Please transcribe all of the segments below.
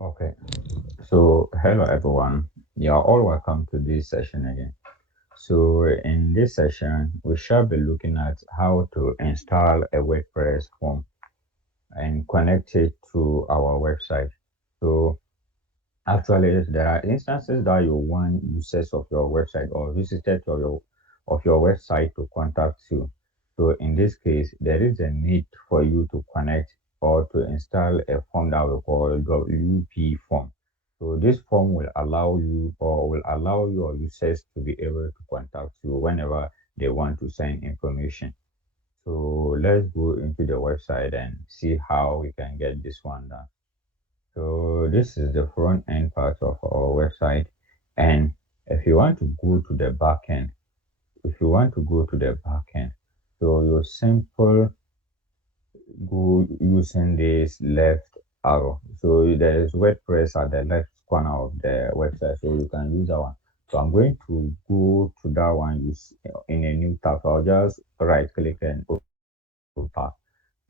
Okay, so hello everyone. You are all welcome to this session again. So, in this session, we shall be looking at how to install a WordPress form and connect it to our website. So, actually, there are instances that you want users of your website or visitors of your website to contact you. So, in this case, there is a need for you to connect or to install a form that we call WP form. So, this form will allow you or will allow your users to be able to contact you whenever they want to send information. So, let's go into the website and see how we can get this one done. So this is the front end part of our website. And if you want to go to the back end, if you want to go to the back end, so you simple go using this left arrow. So there is WordPress at the left corner of the website, so you can use that one. So I'm going to go to that one use in a new tab. So I'll just right click and open path,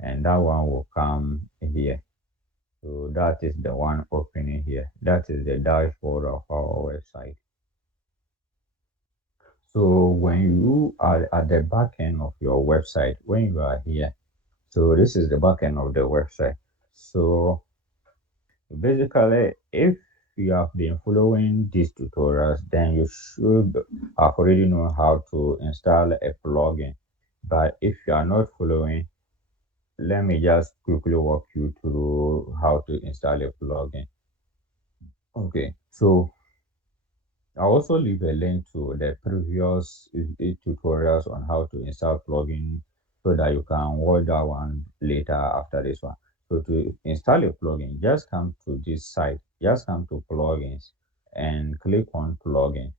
and that one will come here. So that is the one opening here. That is the dashboard of our website. So when you are at the back end of your website, when you are here, so this is the back end of the website. So basically, if you have been following these tutorials, then you should have already know how to install a plugin. But if you are not following, let me just quickly walk you through how to install a plugin. Okay, so I'll also leave a link to the previous tutorials on how to install plugin so that you can watch that one later after this one. So to install a plugin, just come to this site, just come to plugins and click on plugin.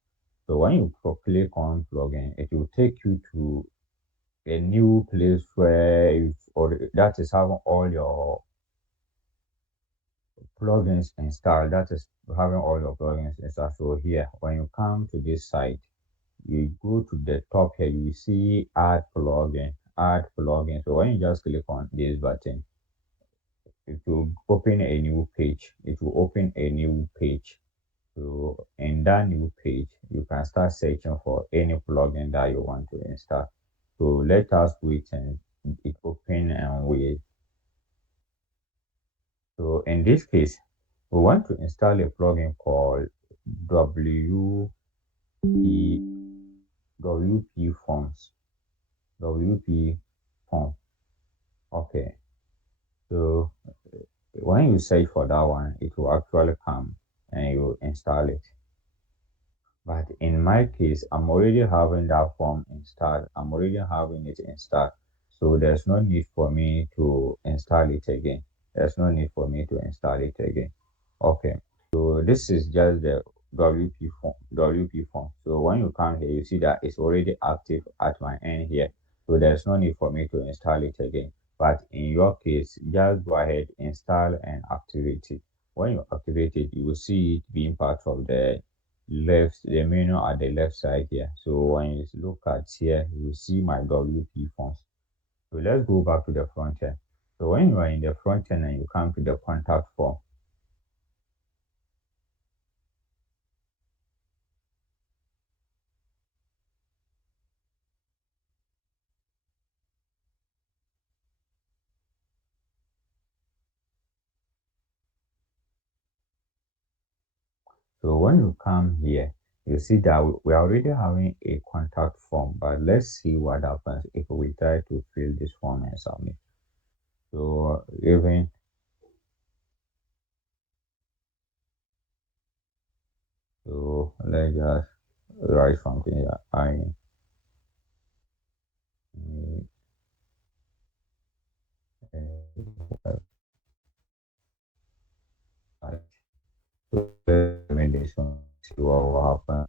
So when you click on plugin, it will take you to a new place where or that is having all your plugins installed. That is having all your plugins installed. So here, when you come to this site, you go to the top here, you see add plugin. So when you just click on this button, it will open a new page. It will open a new page. So in that new page, you can start searching for any plugin that you want to install. So let us wait and it open and wait. So in this case, we want to install a plugin called WP WP Forms. WP Form. Okay. So when you search for that one, it will actually come and you install it. But in my case, I'm already having that form installed. I'm already having it installed. So there's no need for me to install it again. There's no need for me to install it again. Okay. So this is just the WP form. WP form. So when you come here, you see that it's already active at my end here. So there's no need for me to install it again. But in your case, just go ahead, install and activate it. When you activate it, you will see it being part of the menu at the left side here. So when you look at here, you see my WP forms. So let's go back to the front end. So when you are in the front end and you come to the contact form, so when you come here, you see that we are already having a contact form, but let's see what happens if we try to fill this form and submit. So even so, let's just write something here. Need a website. So recommendation, see what will happen.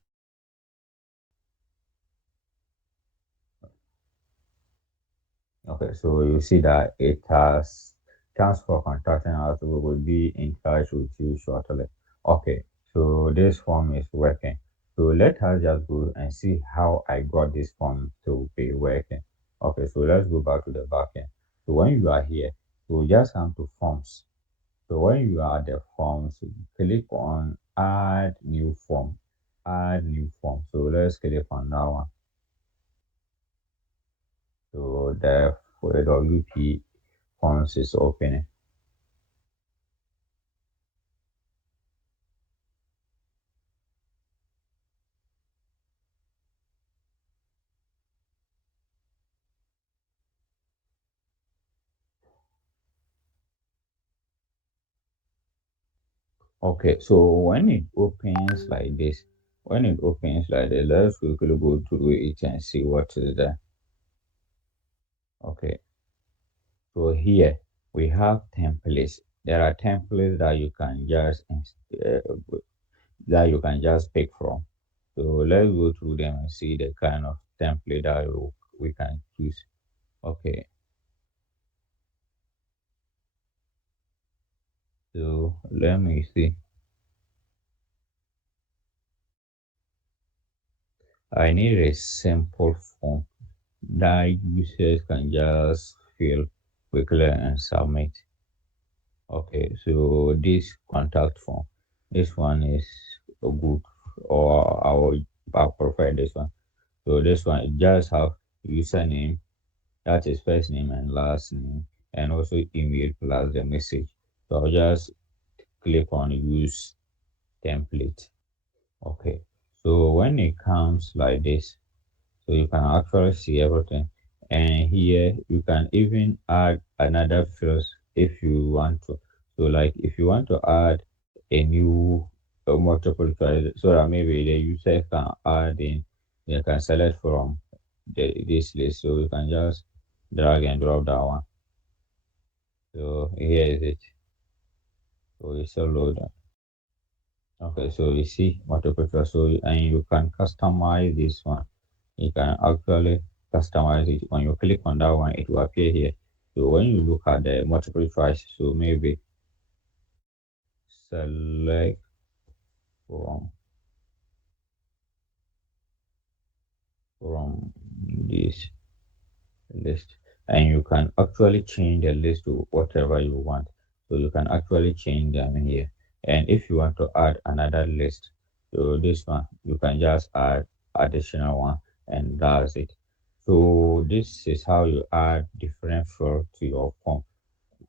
Okay, so you see that it has chance for contacting us. We will be in touch with you shortly. Okay, so this form is working. So let us just go and see how I got this form to be working. Okay, so let's go back to the backend. So when you are here, you will just come to forms. So when you are at the forms, click on add new form. Add new form. So let's click on that one. So the for the WP forms is opening. Okay, so when it opens like this, let's quickly go through it and see what is there. Okay, so here we have templates. There are templates that you can just pick from. So let's go through them and see the kind of template that we can choose. Okay, so let me see. I need a simple form that users can just fill quickly and submit. Okay, so this contact form, this one is good, or I prefer this one. So this one it just have username, that is first name and last name, and also email plus the message. So I'll just click on use template. Okay, so when it comes like this, so you can actually see everything, and here you can even add another field if you want to. So like if you want to add a new multiple choice, so that maybe the user can add in, they can select from this list, so you can just drag and drop that one. So here is it. So it's a loader. Okay, so you see multiple choice, so and you can customize this one. You can actually customize it. When you click on that one, it will appear here. So when you look at the multiple choice, so maybe select from from this list, and you can actually change the list to whatever you want. So you can actually change them here. And if you want to add another list, so this one you can just add additional one, and that's it. So this is how you add different field to your form.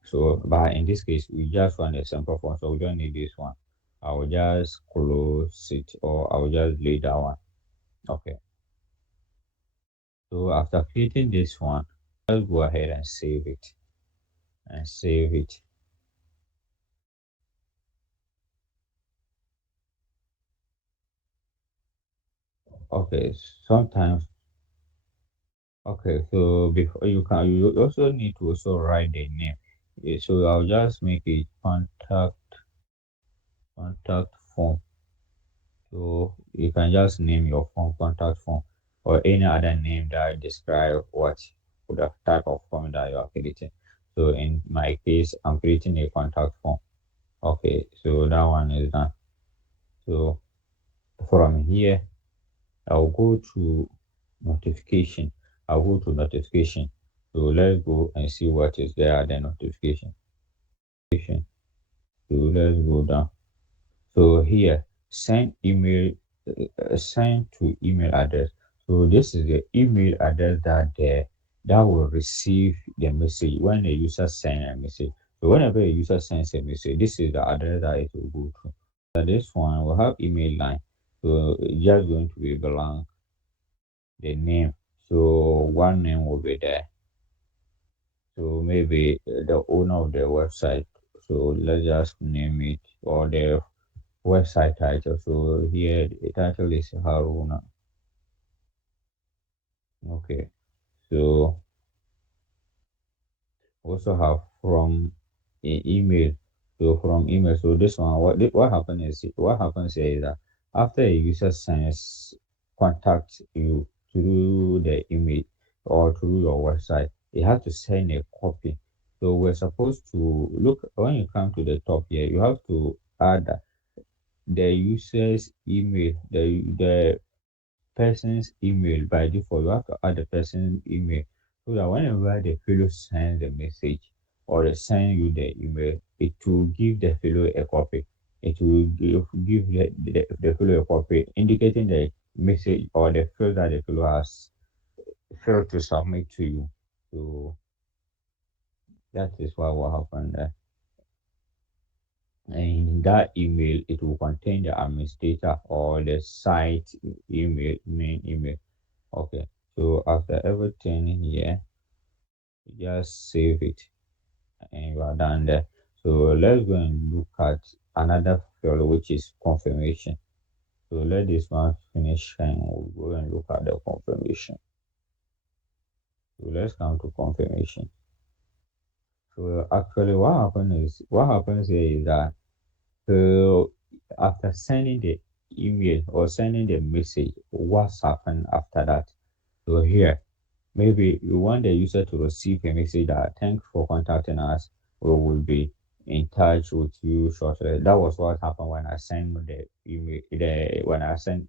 So, but in this case, we just want a simple form, so we don't need this one. I will just close it, or I will just delete that one. Okay. So after creating this one, let's go ahead and save it. And save it. Okay. Sometimes. Okay. So before you also need to also write the name. So I'll just make it contact form. So you can just name your form contact form, or any other name that describe what the type of form that you are creating. So in my case, I'm creating a contact form. Okay, so that one is done. So from here, I'll go to notification. I'll go to notification. So let's go and see what is there at the notification. So let's go down. So here, send to email address. So this is the email address that will receive the message when a user sends a message. So whenever a user sends a message, this is the address that it will go to. So this one will have email line. So it's just going to be blank, the name. So one name will be there. So maybe the owner of the website. So let's just name it, or the website title. So here the title is Haruna. Okay. So also have from email. So from email. So this one, what happens here is that after a user sends contact you through the email or through your website, you have to send a copy. So we're supposed to look when you come to the top here, you have to add the user's email, the person's email by default. You have to add the person's email so that whenever the fellow sends a message, or they send you the email, it will give the fellow a copy. It will give the fellow a copy, indicating the message or the field that the fellow has failed to submit to you. So that is what will happen there. And in that email, it will contain the administrator or the site email, main email. Okay. So after everything here, just save it and you are done there. So let's go and look at another field, which is confirmation. So let this one finish and we'll go and look at the confirmation. So let's come to confirmation. So actually what happens here is that after sending the email or sending the message, what's happened after that? So here, maybe you want the user to receive a message that thanks for contacting us. We will be in touch with you shortly. That was what happened when I sent the email. When I sent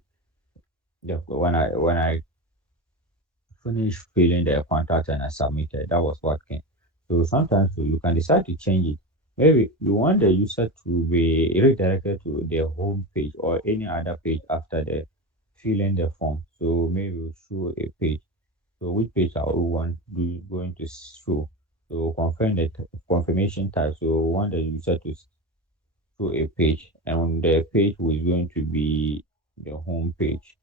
when I finished filling the contact and I submitted. That was what came. So sometimes you can decide to change it. Maybe you want the user to be redirected to the home page or any other page after the filling the form. So maybe we show a page. So which page are we going to show? So confirm the confirmation type. So we want the user to show a page, and the page is going to be the home page.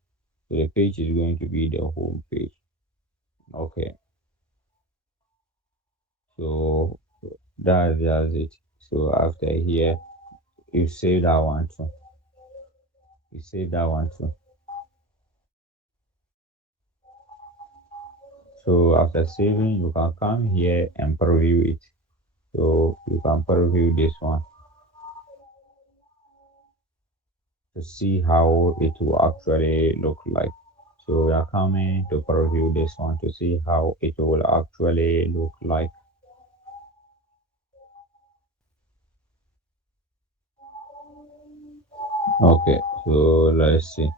So the page is going to be the home page. Okay. So that's it. So after here, you save that one too. You save that one too. So after saving, you can come here and preview it. So you can preview this one to see how it will actually look like. So we are coming to preview this one to see how it will actually look like. Okay, so let's see.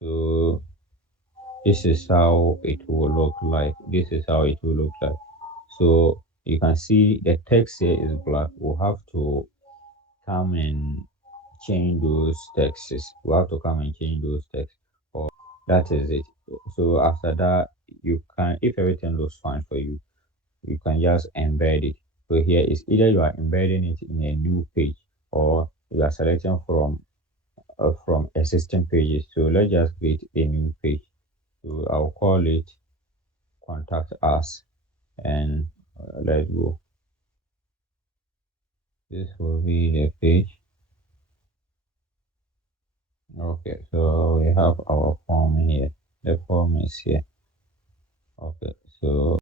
So this is how it will look like. This is how it will look like. So you can see the text here is black. We'll have to come and change those texts. We have to come and change those texts. Or that is it. So after that, you can, if everything looks fine for you, you can just embed it. So here is either you are embedding it in a new page or you are selecting from existing pages. So let's just create a new page. So I'll call it contact us and let's go. This will be the page. Okay, so we have our form here. The form is here. Okay, so